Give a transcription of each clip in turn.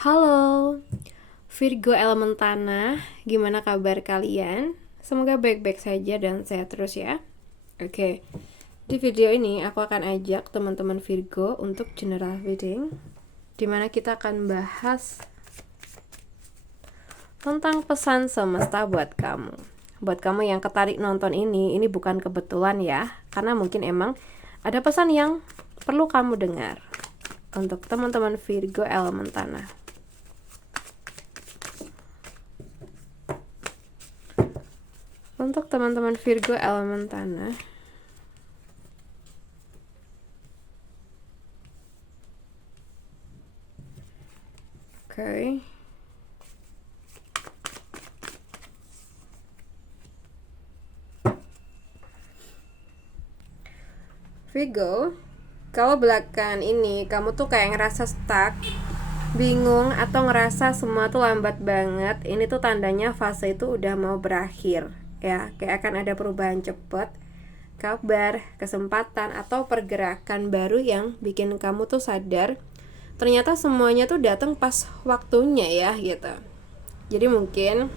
Halo, Virgo elemen tanah, gimana kabar kalian? Semoga baik-baik saja dan sehat terus ya. Oke, di video ini aku akan ajak teman-teman Virgo untuk general reading, dimana kita akan bahas tentang pesan semesta buat kamu. Buat kamu yang ketarik nonton ini bukan kebetulan ya, karena mungkin emang ada pesan yang perlu kamu dengar untuk teman-teman Virgo elemen tanah. Untuk teman-teman Virgo elemen tanah, oke. Virgo, kalau belakangan ini kamu tuh kayak ngerasa stuck, bingung, atau ngerasa semua tuh lambat banget, ini tuh tandanya fase itu udah mau berakhir ya. Kayak akan ada perubahan cepet, kabar, kesempatan, atau pergerakan baru yang bikin kamu tuh sadar ternyata semuanya tuh datang pas waktunya ya gitu. Jadi mungkin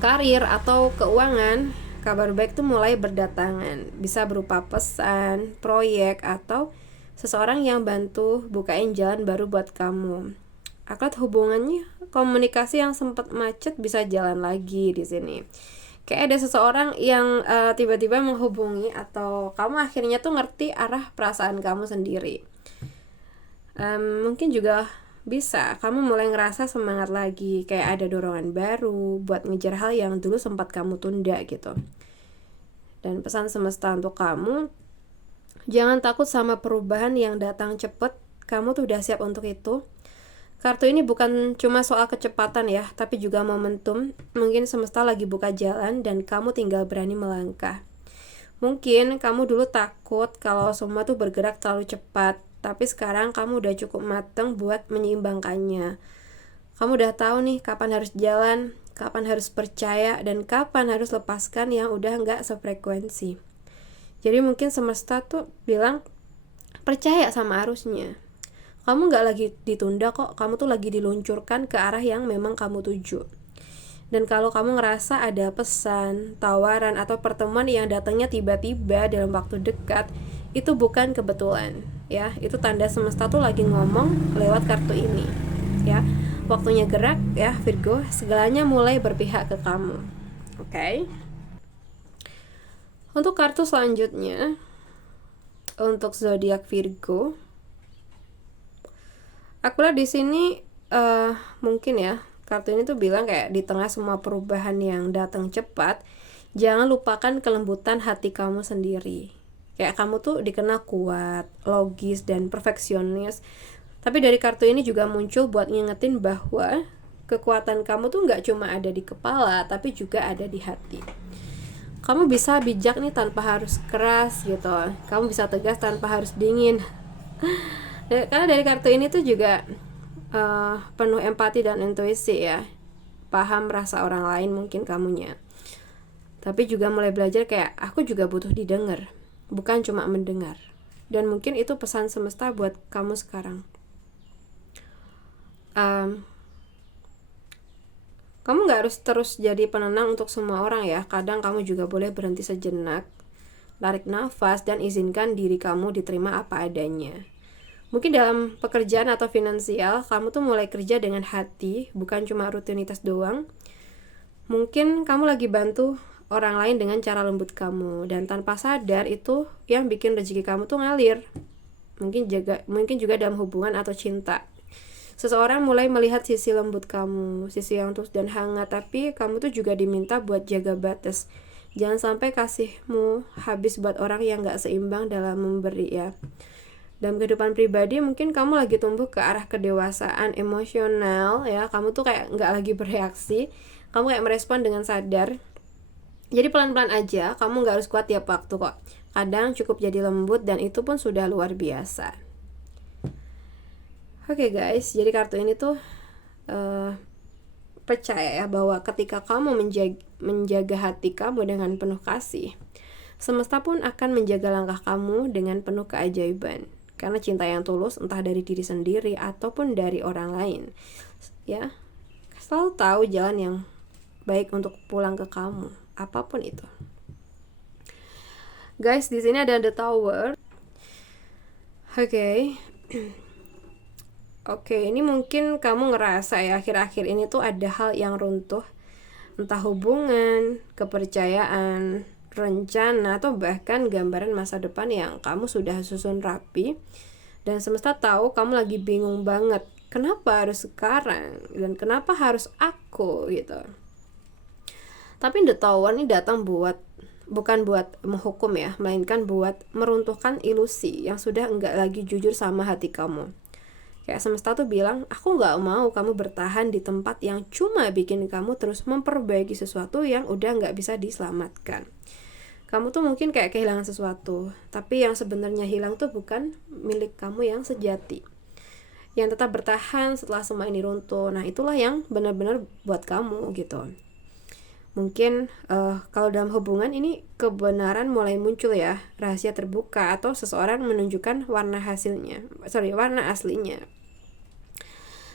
karir atau keuangan, kabar baik tuh mulai berdatangan. Bisa berupa pesan, proyek, atau seseorang yang bantu bukain jalan baru buat kamu. Akad hubungannya, komunikasi yang sempat macet bisa jalan lagi di sini. Kayak ada seseorang yang tiba-tiba menghubungi, atau kamu akhirnya tuh ngerti arah perasaan kamu sendiri. Mungkin juga bisa kamu mulai ngerasa semangat lagi, kayak ada dorongan baru buat ngejar hal yang dulu sempat kamu tunda gitu. Dan pesan semesta untuk kamu, jangan takut sama perubahan yang datang cepet, kamu tuh udah siap untuk itu. Kartu ini bukan cuma soal kecepatan ya, tapi juga momentum. Mungkin semesta lagi buka jalan dan kamu tinggal berani melangkah. Mungkin kamu dulu takut kalau semua tuh bergerak terlalu cepat, tapi sekarang kamu udah cukup mateng buat menyeimbangkannya. Kamu udah tahu nih kapan harus jalan, kapan harus percaya, dan kapan harus lepaskan yang udah nggak sefrekuensi. Jadi mungkin semesta tuh bilang, percaya sama arusnya. Kamu nggak lagi ditunda kok, kamu tuh lagi diluncurkan ke arah yang memang kamu tuju. Dan kalau kamu ngerasa ada pesan, tawaran, atau pertemuan yang datangnya tiba-tiba dalam waktu dekat, itu bukan kebetulan ya. Itu tanda semesta tuh lagi ngomong lewat kartu ini ya. Waktunya gerak ya Virgo, segalanya mulai berpihak ke kamu. Oke. Untuk kartu selanjutnya, untuk zodiak Virgo, aku lihat di sini mungkin ya, kartu ini tuh bilang kayak di tengah semua perubahan yang datang cepat, jangan lupakan kelembutan hati kamu sendiri. Kayak kamu tuh dikenal kuat, logis, dan perfeksionis. Tapi dari kartu ini juga muncul buat ngingetin bahwa kekuatan kamu tuh nggak cuma ada di kepala, tapi juga ada di hati. Kamu bisa bijak nih tanpa harus keras gitu. Kamu bisa tegas tanpa harus dingin. Karena dari kartu ini tuh juga penuh empati dan intuisi ya. Paham rasa orang lain mungkin kamunya. Tapi juga mulai belajar kayak aku juga butuh didengar, bukan cuma mendengar. Dan mungkin itu pesan semesta buat kamu sekarang. Kamu gak harus terus jadi penenang untuk semua orang ya. Kadang kamu juga boleh berhenti sejenak, tarik nafas, dan izinkan diri kamu diterima apa adanya. Mungkin dalam pekerjaan atau finansial, kamu tuh mulai kerja dengan hati, bukan cuma rutinitas doang. Mungkin kamu lagi bantu orang lain dengan cara lembut kamu, dan tanpa sadar itu yang bikin rezeki kamu tuh ngalir. Mungkin juga dalam hubungan atau cinta. Seseorang mulai melihat sisi lembut kamu, sisi yang tulus dan hangat, tapi kamu tuh juga diminta buat jaga batas. Jangan sampai kasihmu habis buat orang yang gak seimbang dalam memberi ya. Dalam kehidupan pribadi mungkin kamu lagi tumbuh ke arah kedewasaan emosional ya. Kamu tuh kayak gak lagi bereaksi, kamu kayak merespon dengan sadar. Jadi pelan-pelan aja, kamu gak harus kuat tiap waktu kok. Kadang cukup jadi lembut dan itu pun sudah luar biasa. Oke guys, jadi kartu ini tuh percaya ya bahwa ketika kamu menjaga hati kamu dengan penuh kasih, semesta pun akan menjaga langkah kamu dengan penuh keajaiban. Karena cinta yang tulus entah dari diri sendiri ataupun dari orang lain, ya, selalu tahu jalan yang baik untuk pulang ke kamu, apapun itu. Guys, di sini ada The Tower. Oke. Oke, ini mungkin kamu ngerasa ya akhir-akhir ini tuh ada hal yang runtuh, entah hubungan, kepercayaan, rencana, atau bahkan gambaran masa depan yang kamu sudah susun rapi, dan semesta tahu kamu lagi bingung banget, kenapa harus sekarang, dan kenapa harus aku, gitu. Tapi The Tower ini datang bukan buat menghukum ya, melainkan buat meruntuhkan ilusi yang sudah enggak lagi jujur sama hati kamu. Kayak semesta tuh bilang, aku gak mau kamu bertahan di tempat yang cuma bikin kamu terus memperbaiki sesuatu yang udah gak bisa diselamatkan. Kamu tuh mungkin kayak kehilangan sesuatu, tapi yang sebenarnya hilang tuh bukan milik kamu yang sejati, yang tetap bertahan setelah semua ini runtuh. Nah, itulah yang benar-benar buat kamu gitu. Mungkin kalau dalam hubungan ini kebenaran mulai muncul ya, rahasia terbuka, atau seseorang menunjukkan warna aslinya.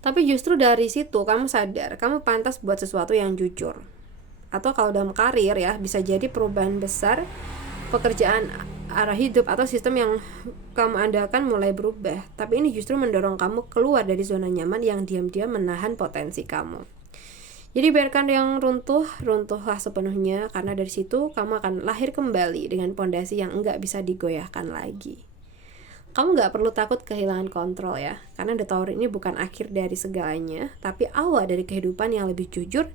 Tapi justru dari situ kamu sadar kamu pantas buat sesuatu yang jujur. Atau kalau dalam karir ya, bisa jadi perubahan besar, pekerjaan, arah hidup, atau sistem yang kamu andalkan mulai berubah. Tapi ini justru mendorong kamu keluar dari zona nyaman yang diam-diam menahan potensi kamu. Jadi biarkan yang runtuhlah sepenuhnya, karena dari situ kamu akan lahir kembali dengan pondasi yang enggak bisa digoyahkan lagi. Kamu enggak perlu takut kehilangan kontrol ya, karena The Tower ini bukan akhir dari segalanya, tapi awal dari kehidupan yang lebih jujur,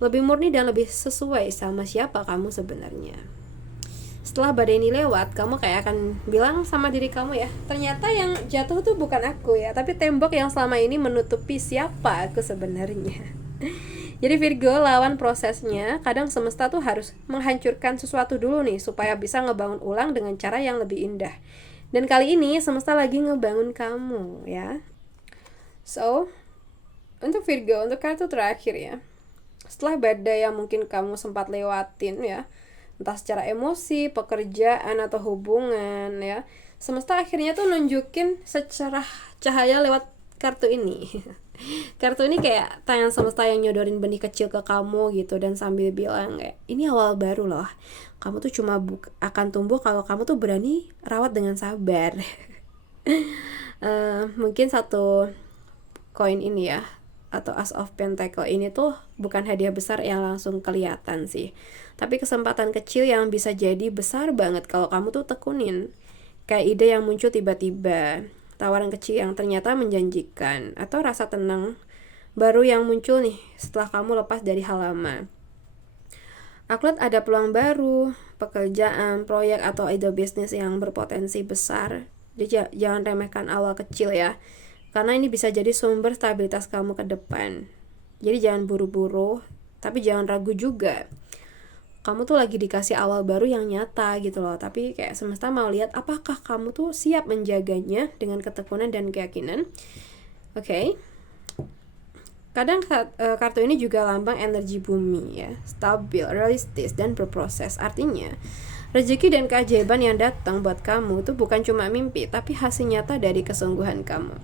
lebih murni, dan lebih sesuai sama siapa kamu sebenarnya. Setelah badai ini lewat, kamu kayak akan bilang sama diri kamu ya, ternyata yang jatuh tuh bukan aku ya, tapi tembok yang selama ini menutupi siapa aku sebenarnya. Jadi Virgo, lawan prosesnya. Kadang semesta tuh harus menghancurkan sesuatu dulu nih, supaya bisa ngebangun ulang dengan cara yang lebih indah. Dan kali ini semesta lagi ngebangun kamu ya. So, untuk Virgo, untuk kartu terakhir ya, setelah badai yang mungkin kamu sempat lewatin ya, entah secara emosi, pekerjaan, atau hubungan ya, semesta akhirnya tuh nunjukin secerah cahaya lewat kartu ini. Kartu ini kayak tangan semesta yang nyodorin benih kecil ke kamu gitu, dan sambil bilang kayak, ini awal baru loh, kamu tuh cuma akan tumbuh kalau kamu tuh berani rawat dengan sabar. Mungkin satu koin ini ya, atau Ace of Pentacle ini tuh bukan hadiah besar yang langsung kelihatan sih, tapi kesempatan kecil yang bisa jadi besar banget kalau kamu tuh tekunin. Kayak ide yang muncul tiba-tiba, tawaran kecil yang ternyata menjanjikan, atau rasa tenang baru yang muncul nih setelah kamu lepas dari hal lama. Aku lihat ada peluang baru, pekerjaan, proyek, atau ide bisnis yang berpotensi besar. Jadi jangan remehkan awal kecil ya, karena ini bisa jadi sumber stabilitas kamu ke depan. Jadi jangan buru-buru, tapi jangan ragu juga. Kamu tuh lagi dikasih awal baru yang nyata gitu loh, tapi kayak semesta mau lihat apakah kamu tuh siap menjaganya dengan ketekunan dan keyakinan. Oke. Kadang kartu ini juga lambang energi bumi ya, stabil, realistis, dan berproses. Artinya rezeki dan keajaiban yang datang buat kamu tuh bukan cuma mimpi, tapi hasil nyata dari kesungguhan kamu.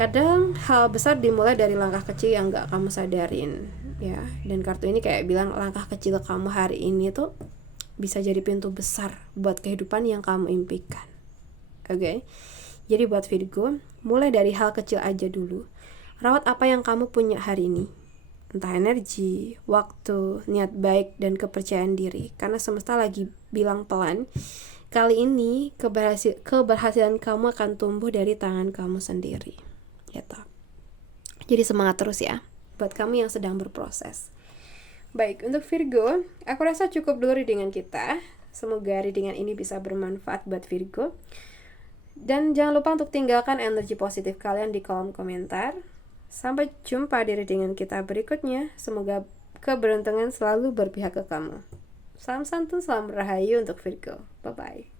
Kadang hal besar dimulai dari langkah kecil yang gak kamu sadarin ya, dan kartu ini kayak bilang langkah kecil kamu hari ini tuh bisa jadi pintu besar buat kehidupan yang kamu impikan. Oke? Jadi buat Virgo, mulai dari hal kecil aja dulu. Rawat apa yang kamu punya hari ini, entah energi, waktu, niat baik, dan kepercayaan diri, karena semesta lagi bilang pelan, kali ini keberhasilan kamu akan tumbuh dari tangan kamu sendiri gitu. Jadi semangat terus ya buat kamu yang sedang berproses. Baik, untuk Virgo, aku rasa cukup dulu readingan kita. Semoga readingan ini bisa bermanfaat buat Virgo. Dan jangan lupa untuk tinggalkan energi positif kalian di kolom komentar. Sampai jumpa di readingan kita berikutnya. Semoga keberuntungan selalu berpihak ke kamu. Salam santun, salam rahayu untuk Virgo. Bye-bye.